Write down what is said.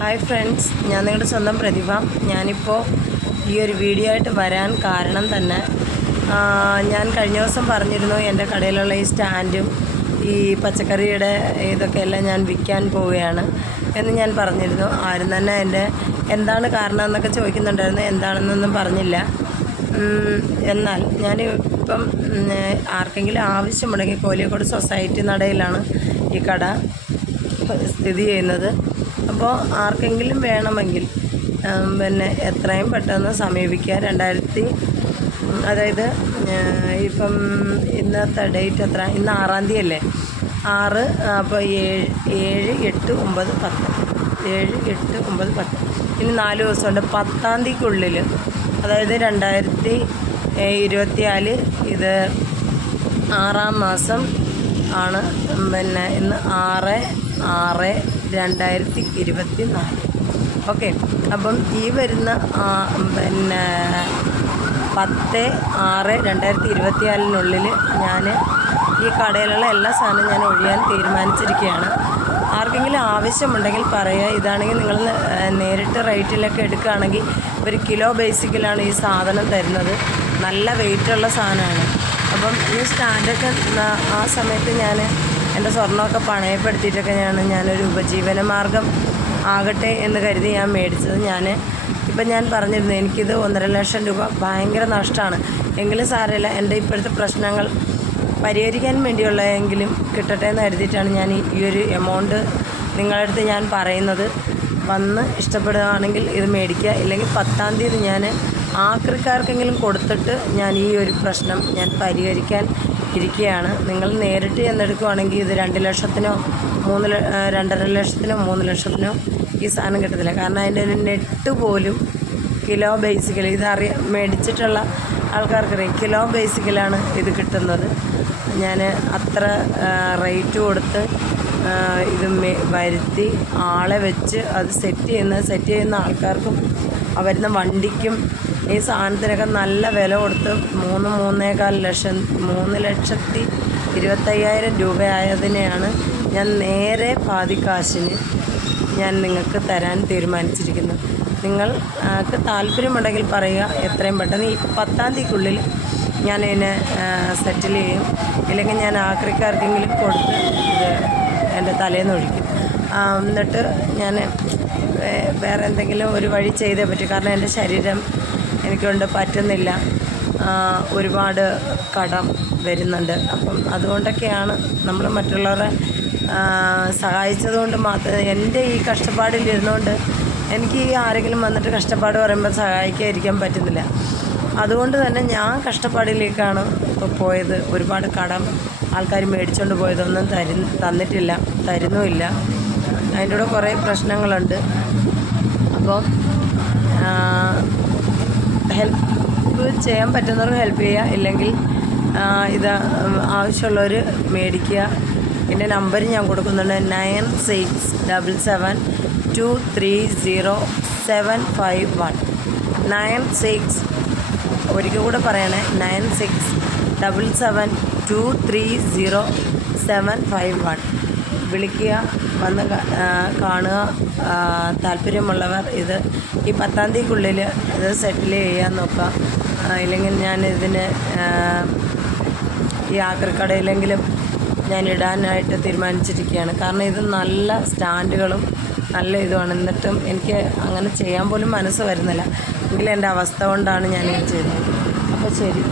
Hi friends, ഞാൻ നിങ്ങളുടെ സ്വന്തം പ്രതിഭ. ഞാനിപ്പോൾ ഈ ഒരു വീഡിയോ ആയിട്ട് വരാൻ കാരണം തന്നെ ഞാൻ കഴിഞ്ഞ ദിവസം പറഞ്ഞിരുന്നു എൻ്റെ കടയിലുള്ള ഈ സ്റ്റാൻഡും ഈ പച്ചക്കറിയുടെ ഇതൊക്കെയെല്ലാം ഞാൻ വിൽക്കാൻ പോവുകയാണ് എന്ന് ഞാൻ പറഞ്ഞിരുന്നു. ആരും തന്നെ എൻ്റെ എന്താണ് കാരണം എന്നൊക്കെ ചോദിക്കുന്നുണ്ടായിരുന്നു. എന്താണെന്നൊന്നും പറഞ്ഞില്ല. എന്നാൽ ഞാനിപ്പം ആർക്കെങ്കിലും ആവശ്യമുണ്ടെങ്കിൽ കോലിയക്കോട് സൊസൈറ്റി നടയിലാണ് ഈ കട സ്ഥിതി ചെയ്യുന്നത്. അപ്പോൾ ആർക്കെങ്കിലും വേണമെങ്കിൽ പിന്നെ എത്രയും പെട്ടെന്ന് സമീപിക്കുക. അതായത് ഇപ്പം ഇന്നത്തെ ഡേറ്റ് എത്ര? ഇന്ന് 6-ാം തീയതി അല്ലേ? 6 അപ്പോൾ 7, 8, 9, 10 7, 8, 9, 10 ഇനി 4 ദിവസമുണ്ട്. 10-ാം തീയതിക്കുള്ളിൽ, അതായത് 2024 ഇത് 6-ാം മാസം ആണ്. പിന്നെ ഇന്ന് 6/6/2024. ഓക്കെ, അപ്പം ഈ വരുന്ന പിന്നെ 10/6/2024 ഞാൻ ഈ കടയിലുള്ള എല്ലാ സാധനവും ഞാൻ ഒഴിയാൻ തീരുമാനിച്ചിരിക്കുകയാണ്. ആർക്കെങ്കിലും ആവശ്യമുണ്ടെങ്കിൽ പറയുക. ഇതാണെങ്കിൽ നിങ്ങൾ നേരിട്ട് റേറ്റിലൊക്കെ എടുക്കുകയാണെങ്കിൽ ഒരു കിലോ ബേസിക്കിലാണ് ഈ സാധനം തരുന്നത്. നല്ല വെയിറ്റുള്ള സാധനമാണ്. അപ്പം ഈ സ്റ്റാൻഡൊക്കെ ആ സമയത്ത് ഞാൻ എൻ്റെ സ്വർണ്ണമൊക്കെ പണയപ്പെടുത്തിയിട്ടൊക്കെ ഞാനൊരു ഉപജീവന മാർഗം ആകട്ടെ എന്ന് കരുതി ഞാൻ മേടിച്ചത്. ഞാൻ പറഞ്ഞിരുന്നു എനിക്കിത് 1.5 ലക്ഷം രൂപ ഭയങ്കര നഷ്ടമാണ്. എങ്കിലും സാരമില്ല, എൻ്റെ ഇപ്പോഴത്തെ പ്രശ്നങ്ങൾ പരിഹരിക്കാൻ വേണ്ടിയുള്ളതെങ്കിലും കിട്ടട്ടെ എന്ന് കരുതിയിട്ടാണ് ഞാൻ ഈ ഒരു എമൗണ്ട് നിങ്ങളുടെ അടുത്ത് ഞാൻ പറയുന്നത്. വന്ന് ഇഷ്ടപ്പെടുകയാണെങ്കിൽ ഇത് മേടിക്കുക. ഇല്ലെങ്കിൽ 10-ാം തീയതി ഞാൻ ആക്രിക്കാർക്കെങ്കിലും കൊടുത്തിട്ട് ഞാൻ ഈ ഒരു പ്രശ്നം ഞാൻ പരിഹരിക്കാൻ ഇരിക്കുകയാണ്. നിങ്ങൾ നേരിട്ട് ചെന്നെടുക്കുകയാണെങ്കിൽ ഇത് 2 ലക്ഷത്തിനോ 2.5 ലക്ഷത്തിനോ 3 ലക്ഷത്തിനോ ഈ സാധനം കിട്ടത്തില്ല. കാരണം അതിൻ്റെ ഒരു നെറ്റ് പോലും കിലോ ബേസിക്കലി മേടിച്ചിട്ടുള്ള ആൾക്കാർക്കറിയാം. കിലോ ബേസിക്കലാണ് ഇത് കിട്ടുന്നത്. ഞാൻ അത്ര റേറ്റ് കൊടുത്ത് ഇത് വരുത്തി ആളെ വെച്ച് അത് സെറ്റ് ചെയ്യുന്ന ആൾക്കാർക്കും വരുന്ന വണ്ടിക്കും ഈ സാധനത്തിനൊക്കെ നല്ല വില കൊടുത്ത് 3-3.25 ലക്ഷം 3,25,000 രൂപയായതിനെയാണ് ഞാൻ നേരെ പാതി കാശിന് ഞാൻ നിങ്ങൾക്ക് തരാൻ തീരുമാനിച്ചിരിക്കുന്നത്. നിങ്ങൾക്ക് താല്പര്യമുണ്ടെങ്കിൽ പറയുക. എത്രയും പെട്ടെന്ന് ഈ 10-ാം തീയതിക്കുള്ളിൽ ഞാനിതിനെ സെറ്റിൽ ചെയ്യും. ഇല്ലെങ്കിൽ ഞാൻ ആക്രിക്കാർക്കെങ്കിലും കൊടുത്ത് ഇത് എൻ്റെ തലേന്ന് ഒഴിക്കും. എന്നിട്ട് ഞാൻ വേറെ എന്തെങ്കിലും ഒരു വഴി ചെയ്തേ പറ്റൂ. കാരണം എൻ്റെ ശരീരം എനിക്കൊണ്ട് പറ്റുന്നില്ല. ഒരുപാട് കടം വരുന്നുണ്ട്. അപ്പം അതുകൊണ്ടൊക്കെയാണ് നമ്മൾ മറ്റുള്ളവരെ സഹായിച്ചതുകൊണ്ട് മാത്രം എൻ്റെ ഈ കഷ്ടപ്പാടിലിരുന്നുകൊണ്ട് എനിക്ക് ആരെങ്കിലും വന്നിട്ട് കഷ്ടപ്പാട് പറയുമ്പോൾ സഹായിക്കാതിരിക്കാൻ പറ്റുന്നില്ല. അതുകൊണ്ട് തന്നെ ഞാൻ കഷ്ടപ്പാടിലേക്കാണ് ഇപ്പോൾ പോയത്. ഒരുപാട് കടം ആൾക്കാർ മേടിച്ചുകൊണ്ട് പോയതൊന്നും തന്നിട്ടില്ല, തരുന്നുമില്ല. അതിൻ്റെ കൂടെ കുറേ പ്രശ്നങ്ങളുണ്ട്. അപ്പോൾ ഹെൽപ്പ് ചെയ്യാൻ പറ്റുന്നവർക്ക് ഹെൽപ്പ് ചെയ്യുക. ഇല്ലെങ്കിൽ ഇത് ആവശ്യമുള്ളവർ മേടിക്കുക. എൻ്റെ നമ്പർ ഞാൻ കൊടുക്കുന്നുണ്ട് 9677230751. 96 ഒരിക്കൽ കൂടെ പറയണേ, 9677230751. വിളിക്കുക, വന്ന് കാണുക. താല്പര്യമുള്ളവർ ഇത് ഈ 10-ാം തീയതിക്കുള്ളിൽ ഇത് സെറ്റിൽ ചെയ്യാൻ നോക്കുക. ഇല്ലെങ്കിൽ ഞാൻ ഇതിന് ഈ ആക്രിക്കടയിലെങ്കിലും ഞാൻ ഇടാനായിട്ട് തീരുമാനിച്ചിരിക്കുകയാണ്. കാരണം ഇത് നല്ല സ്റ്റാൻഡുകളും നല്ല ഇതുമാണ്. എന്നിട്ടും എനിക്ക് അങ്ങനെ ചെയ്യാൻ പോലും മനസ്സ് വരുന്നില്ല. എങ്കിലും എൻ്റെ അവസ്ഥ കൊണ്ടാണ് ഞാനിത് ചെയ്തത്. അപ്പോൾ ശരി.